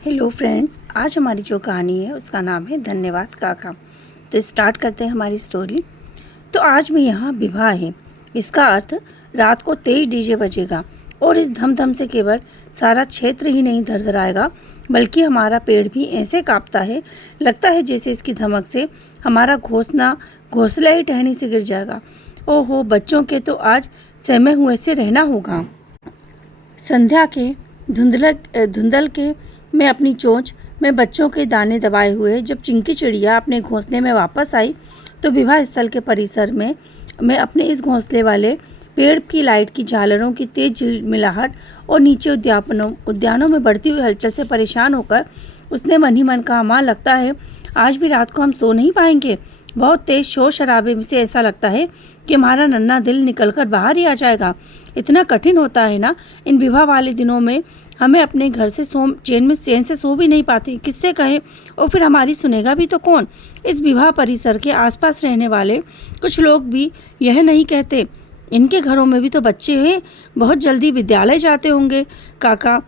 Hello friends, आज हमारी जो कहानी है उसका नाम है धन्यवाद काका। तो स्टार्ट करते हैं हमारी स्टोरी। तो आज भी यहाँ विवाह है। इसका अर्थ रात को तेज डीजे बजेगा और इस धम धम से केवल सारा क्षेत्र ही नहीं धड़धड़ाएगा बल्कि हमारा पेड़ भी ऐसे कांपता है, लगता है जैसे इसकी धमक से हमारा घोंसला ही टहनी से गिर जाएगा। ओहो, बच्चों के तो आज सहमे हुए से रहना होगा। संध्या के धुंधल के मैं अपनी चोंच में बच्चों के दाने दबाए हुए जब चिंकी चिड़िया अपने घोंसले में वापस आई तो विवाह स्थल के परिसर में मैं अपने इस घोंसले वाले पेड़ की लाइट की झालरों की तेज झिलमिलाहट और नीचे उद्यानों में बढ़ती हुई हलचल से परेशान होकर उसने मन ही मन कहा, माँ, लगता है आज भी रात को हम सो नहीं पाएंगे। बहुत तेज शोर शराबे से ऐसा लगता है कि हमारा नन्हा दिल निकलकर बाहर ही आ जाएगा। इतना कठिन होता है ना इन विवाह वाले दिनों में। हमें अपने घर से चैन से सो भी नहीं पाते, किससे कहें, और फिर हमारी सुनेगा भी तो कौन। इस विवाह परिसर के आसपास रहने वाले कुछ लोग भी यह नहीं कहते। इनके घरों में भी तो बच्चे हैं, बहुत जल्दी विद्यालय जाते होंगे। काका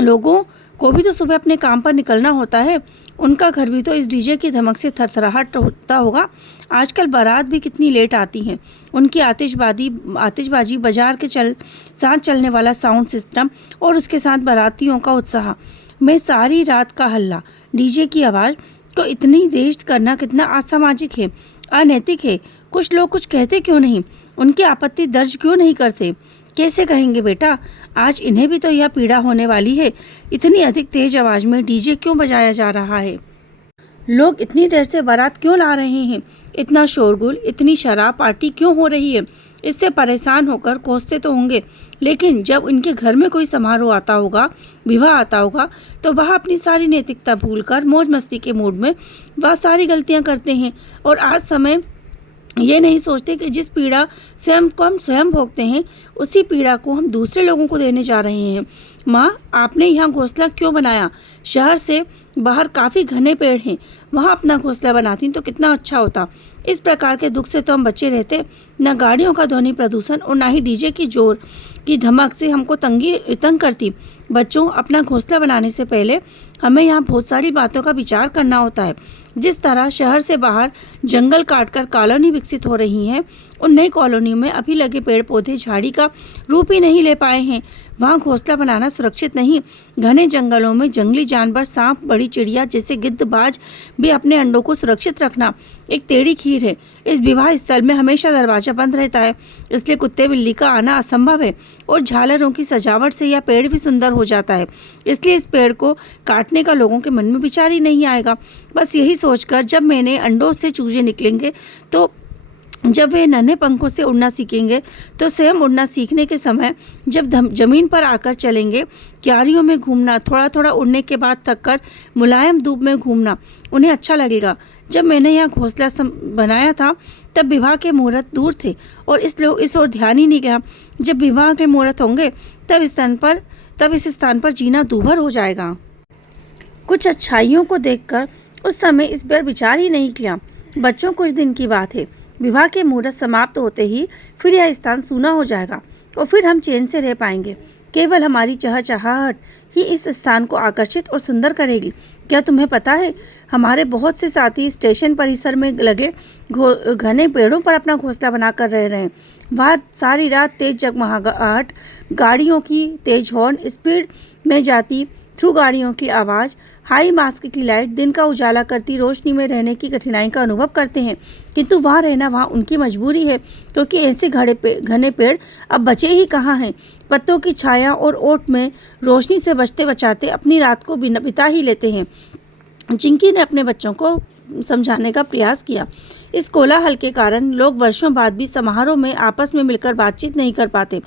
लोगों को भी तो सुबह अपने काम पर निकलना होता है। उनका घर भी तो इस डीजे की धमक से थरथराहट होता होगा। आजकल बारात भी कितनी लेट आती हैं। उनकी आतिशबाजी, बाजार के साथ चलने वाला साउंड सिस्टम और उसके साथ बारातियों का उत्साह में सारी रात का हल्ला, डीजे की आवाज़ को इतनी तेज करना कितना असामाजिक है, अनैतिक है। कुछ लोग कुछ कहते क्यों नहीं? उनकी आपत्ति दर्ज क्यों नहीं करते? कैसे कहेंगे बेटा, आज इन्हें भी तो यह पीड़ा होने वाली है। इतनी अधिक तेज आवाज में डीजे क्यों बजाया जा रहा है? लोग इतनी देर से बारात क्यों ला रहे हैं? इतना शोरगुल, इतनी शराब पार्टी क्यों हो रही है? इससे परेशान होकर कोसते तो होंगे, लेकिन जब इनके घर में कोई समारोह आता होगा, विवाह आता होगा, तो वह अपनी सारी नैतिकता भूलकर मौज मस्ती के मूड में वह सारी गलतियां करते हैं और आज समय ये नहीं सोचते कि जिस पीड़ा से हम स्वयं भोगते हैं उसी पीड़ा को हम दूसरे लोगों को देने जा रहे हैं। माँ, आपने यहाँ घोंसला क्यों बनाया? शहर से बाहर काफ़ी घने पेड़ हैं, वहाँ अपना घोंसला बनाती तो कितना अच्छा होता। इस प्रकार के दुख से तो हम बचे रहते। न गाड़ियों का ध्वनि प्रदूषण और ना ही डीजे की जोर की धमक से हमको तंग करती। बच्चों, अपना घोंसला बनाने से पहले हमें यहाँ बहुत सारी बातों का विचार करना होता है। जिस तरह शहर से बाहर जंगल काटकर कॉलोनी विकसित हो रही हैं, उन नई कॉलोनियों में अभी लगे पेड़ पौधे झाड़ी का रूप ही नहीं ले पाए हैं। वहाँ घोंसला बनाना सुरक्षित नहीं। घने जंगलों में जंगली जानवर, सांप, बड़ी चिड़िया जैसे गिद्धबाज भी अपने अंडों को सुरक्षित रखना एक टेढ़ी खीर है। इस विवाह स्थल में हमेशा दरवाजा बंद रहता है, इसलिए कुत्ते बिल्ली का आना असंभव है और झालरों की सजावट से यह पेड़ भी सुंदर हो जाता है। इसलिए इस पेड़ को काटने का लोगों के मन में विचार ही नहीं आएगा। बस यही सोचकर जब मैंने अंडों से चूजे निकलेंगे तो जब वे नन्हे पंखों से उड़ना सीखेंगे तो स्वयं उड़ना सीखने के समय जब जमीन पर आकर चलेंगे, क्यारियों में घूमना, थोड़ा थोड़ा उड़ने के बाद थक कर मुलायम धूप में घूमना उन्हें अच्छा लगेगा। जब मैंने यहाँ घोंसला बनाया था तब विवाह के मुहूर्त दूर थे और इस ओर ध्यान ही नहीं गया। जब विवाह के मुहूर्त होंगे तब इस स्थान पर जीना दूभर हो जाएगा। कुछ अच्छाइयों को देखकर उस समय इस पर विचार ही नहीं किया। बच्चों, कुछ दिन की बात है। विवाह के मुहूर्त समाप्त होते ही फिर यह स्थान सूना हो जाएगा और फिर हम चैन से रह पाएंगे। केवल हमारी चहचहाहट ही इस स्थान को आकर्षित और सुंदर करेगी। क्या तुम्हें पता है, हमारे बहुत से साथी स्टेशन परिसर में लगे घने पेड़ों पर अपना घोंसला बनाकर रह रहे हैं। वहाँ सारी रात तेज जगमगाहट, गाड़ियों की तेज हॉर्न, स्पीड में जाती थ्रू गाड़ियों की आवाज़, हाई मास्क की लाइट दिन का उजाला करती रोशनी में रहने की कठिनाई का अनुभव करते हैं। किंतु वहाँ रहना वहाँ उनकी मजबूरी है, क्योंकि ऐसे घने पेड़ अब बचे ही कहाँ हैं। पत्तों की छाया और ओट में रोशनी से बचते बचाते अपनी रात को बिता ही लेते हैं। चिंकी ने अपने बच्चों को समझाने का प्रयास किया। इस कोलाहल के कारण लोग वर्षों बाद भी समारोह में आपस में मिलकर बातचीत नहीं कर पाते।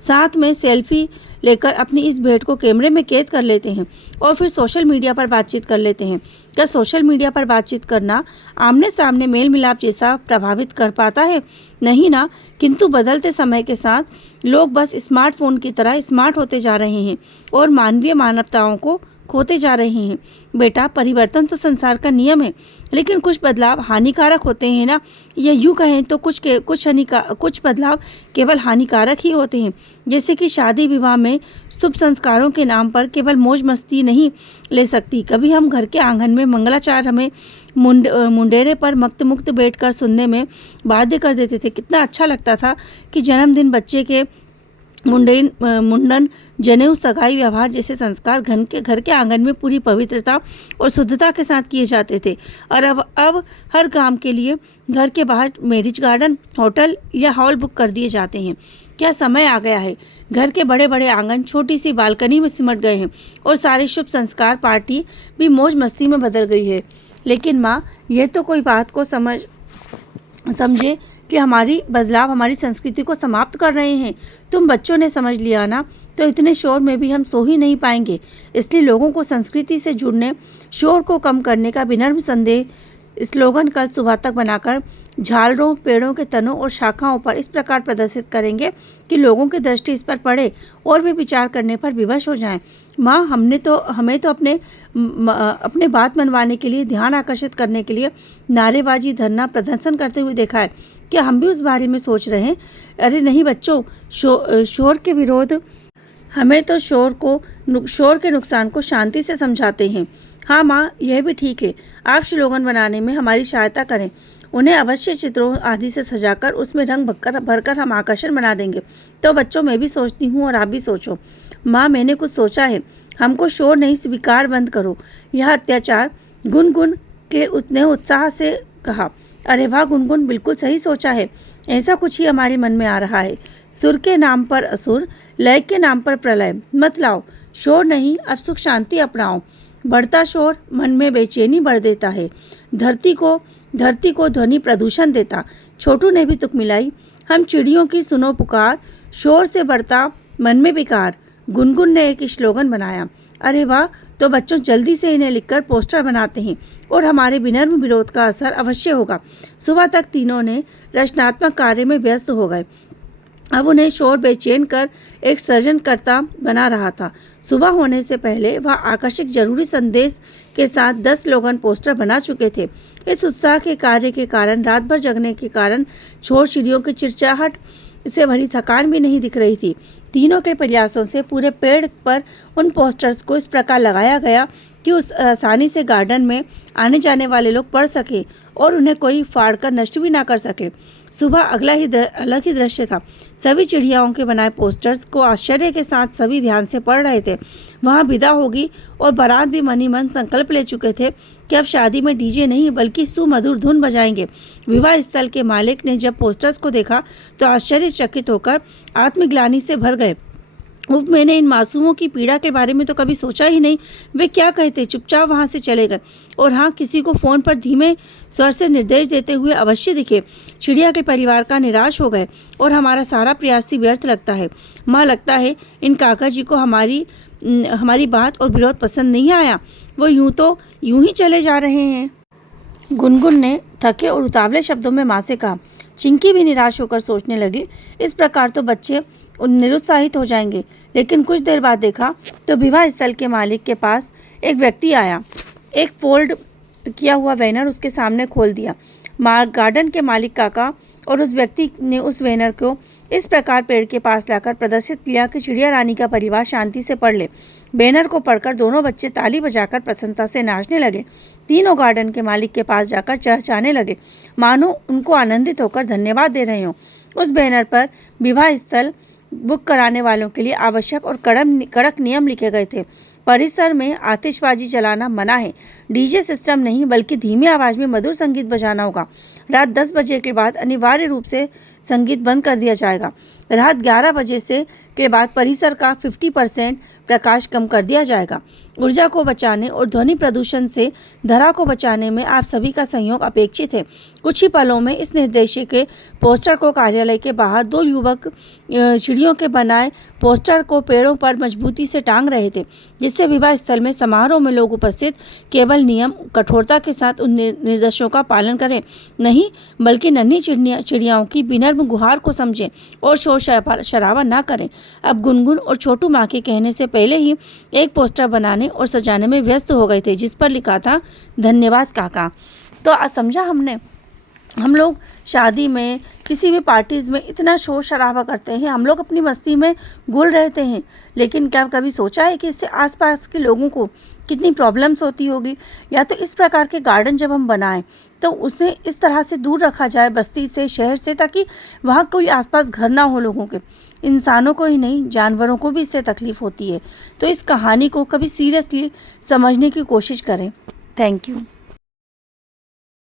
साथ में सेल्फी लेकर अपनी इस भेंट को कैमरे में कैद कर लेते हैं और फिर सोशल मीडिया पर बातचीत कर लेते हैं। क्या सोशल मीडिया पर बातचीत करना आमने सामने मेल मिलाप जैसा प्रभावित कर पाता है? नहीं ना। किंतु बदलते समय के साथ लोग बस स्मार्टफोन की तरह स्मार्ट होते जा रहे हैं और मानवीय मानवताओं को खोते जा रहे हैं। बेटा, परिवर्तन तो संसार का नियम है, लेकिन कुछ बदलाव हानिकारक होते हैं ना। या यूँ कहें तो कुछ बदलाव केवल हानिकारक ही होते हैं। जैसे कि शादी विवाह में शुभ संस्कारों के नाम पर केवल मौज मस्ती नहीं ले सकती। कभी हम घर के आंगन में मंगलाचार हमें मुंडेरे पर मुक्त बैठकर सुनने में बाध्य कर देते थे। कितना अच्छा लगता था कि जन्मदिन, बच्चे के मुंडन, जनेऊ, सगाई, व्यवहार जैसे संस्कार घर के आंगन में पूरी पवित्रता और शुद्धता के साथ किए जाते थे। और अब हर काम के लिए घर के बाहर मैरिज गार्डन, होटल या हॉल बुक कर दिए जाते हैं। क्या समय आ गया है। घर के बड़े बड़े आंगन छोटी सी बालकनी में सिमट गए हैं और सारे शुभ संस्कार पार्टी भी मौज मस्ती में बदल गई है। लेकिन माँ, यह तो कोई बात को समझे कि हमारी बदलाव हमारी संस्कृति को समाप्त कर रहे हैं। तुम बच्चों ने समझ लिया ना, तो इतने शोर में भी हम सो ही नहीं पाएंगे। इसलिए लोगों को संस्कृति से जुड़ने, शोर को कम करने का विनम्र संदेश स्लोगन कल सुबह तक बनाकर झालरों, पेड़ों के तनों और शाखाओं पर इस प्रकार प्रदर्शित करेंगे कि लोगों की दृष्टि इस पर पड़े और वे विचार करने पर विवश हो जाएं। माँ, हमें तो अपने बात मनवाने के लिए, ध्यान आकर्षित करने के लिए नारेबाजी, धरना, प्रदर्शन करते हुए देखा है। क्या हम भी उस बारे में सोच रहे हैं? अरे नहीं बच्चों, शोर के विरोध, हमें तो शोर के नुकसान को शांति से समझाते हैं। हाँ माँ, यह भी ठीक है। आप स्लोगन बनाने में हमारी सहायता करें। उन्हें अवश्य चित्रों आदि से सजाकर उसमें रंग भरकर हम आकर्षण बना देंगे। तो बच्चों, मैं भी सोचती हूँ और आप भी सोचो। माँ, मैंने कुछ सोचा है। हमको शोर नहीं स्वीकार बंद करो, यह अत्याचार। गुनगुन के उतने उत्साह से कहा। अरे वाह गुनगुन, बिल्कुल सही सोचा है। ऐसा कुछ ही हमारे मन में आ रहा है। सुर के नाम पर असुर, लय के नाम पर प्रलय मत लाओ। शोर नहीं, अब सुख शांति अपनाओ। बढ़ता शोर मन में बेचैनी बढ़ देता है, धरती को ध्वनि प्रदूषण देता। छोटू ने भी तुक मिलाई। हम चिड़ियों की सुनो पुकार, शोर से बढ़ता मन में विकार। गुनगुन ने एक स्लोगन बनाया। अरे वाह, तो बच्चों, जल्दी से इन्हें लिखकर पोस्टर बनाते हैं और हमारे विनम्र विरोध का असर अवश्य होगा। सुबह तक तीनों ने रचनात्मक कार्य में व्यस्त हो गए। अब उन्हें शोर बेचैन कर एक सृजनकर्ता बना रहा था। सुबह होने से पहले वह आकर्षक जरूरी संदेश के साथ 10 स्लोगन पोस्टर बना चुके थे। इस उत्साह के कार्य के कारण, रात भर जगने के कारण छोर चिड़ियों की चिड़चिड़ाहट से भरी थकान भी नहीं दिख रही थी। तीनों के प्रयासों से पूरे पेड़ पर उन पोस्टर्स को इस प्रकार लगाया गया कि उस आसानी से गार्डन में आने जाने वाले लोग पढ़ सके और उन्हें कोई फाड़कर नष्ट भी ना कर सके। सुबह अलग ही दृश्य था। सभी चिड़ियाओं के बनाए पोस्टर्स को आश्चर्य के साथ सभी ध्यान से पढ़ रहे थे। वहाँ विदा होगी और बारात भी मनी मन संकल्प ले चुके थे कि अब शादी में डीजे नहीं बल्कि सुमधुर धुन बजाएंगे। विवाह स्थल के मालिक ने जब पोस्टर्स को देखा तो आश्चर्यचकित होकर आत्मग्लानि से भर गए। मैंने इन मासूमों की पीड़ा के बारे में तो कभी सोचा ही नहीं। वे क्या कहते, चुपचाप वहाँ से चले गए। और हाँ, किसी को फ़ोन पर धीमे स्वर से निर्देश देते हुए अवश्य दिखे। चिड़िया के परिवार का निराश हो गए और हमारा सारा प्रयास ही व्यर्थ लगता है। माँ, लगता है इन काका जी को हमारी बात और विरोध पसंद नहीं आया। वो यूं ही चले जा रहे हैं। गुनगुन ने थके और उतावले शब्दों में माँ से कहा। चिंकी भी निराश होकर सोचने लगी, इस प्रकार तो बच्चे निरुत्साहित हो जाएंगे। लेकिन कुछ देर बाद देखा तो विवाह स्थल के मालिक के पास एक व्यक्ति आया। एक फोल्ड किया हुआ बैनर उसके सामने खोल दिया। गार्डन के मालिक काका और उस व्यक्ति ने उस बैनर को इस प्रकार पेड़ के पास लाकर प्रदर्शित किया कि चिड़िया रानी का परिवार शांति से पढ़ ले। बैनर को पढ़कर दोनों बच्चे ताली बजाकर प्रसन्नता से नाचने लगे। तीनों गार्डन के मालिक के पास जाकर चहचहाने लगे, मानो उनको आनंदित होकर धन्यवाद दे रहे हों। उस बैनर पर विवाह स्थल बुक कराने वालों के लिए आवश्यक और कड़क नियम लिखे गए थे। परिसर में आतिशबाजी चलाना मना है। डीजे सिस्टम नहीं बल्कि धीमी आवाज़ में मधुर संगीत बजाना होगा। रात 10 बजे के बाद अनिवार्य रूप से संगीत बंद कर दिया जाएगा। रात 11 बजे के बाद परिसर का 50% प्रकाश कम कर दिया जाएगा। ऊर्जा को बचाने और ध्वनि प्रदूषण से धरा को बचाने में आप सभी का सहयोग अपेक्षित है। कुछ ही पलों में इस निर्देश के पोस्टर को कार्यालय के बाहर 2 युवक चिड़ियों के बनाए पोस्टर को पेड़ों पर मजबूती से टांग रहे थे, जिससे विवाह स्थल में समारोह में लोग उपस्थित केवल नियम कठोरता के साथ उन निर्देशों का पालन करें, नहीं बल्कि नन्ही चिड़ियाओं की विनम्र गुहार को समझें और शोर शराबा ना करें। अब गुनगुन और छोटू माँ के कहने से पहले ही एक पोस्टर बनाने और सजाने में व्यस्त हो गए थे, जिस पर लिखा था, धन्यवाद काका। तो आज समझा हमने हम लोग शादी में किसी भी पार्टीज़ में इतना शोर शराबा करते हैं, हम लोग अपनी मस्ती में गुल रहते हैं, लेकिन क्या कभी सोचा है कि इससे आसपास के लोगों को कितनी प्रॉब्लम्स होती होगी। या तो इस प्रकार के गार्डन जब हम बनाएं तो उसे इस तरह से दूर रखा जाए बस्ती से, शहर से, ताकि वहाँ कोई आसपास घर ना हो लोगों के। इंसानों को ही नहीं, जानवरों को भी इससे तकलीफ़ होती है। तो इस कहानी को कभी सीरियसली समझने की कोशिश करें। Thank you.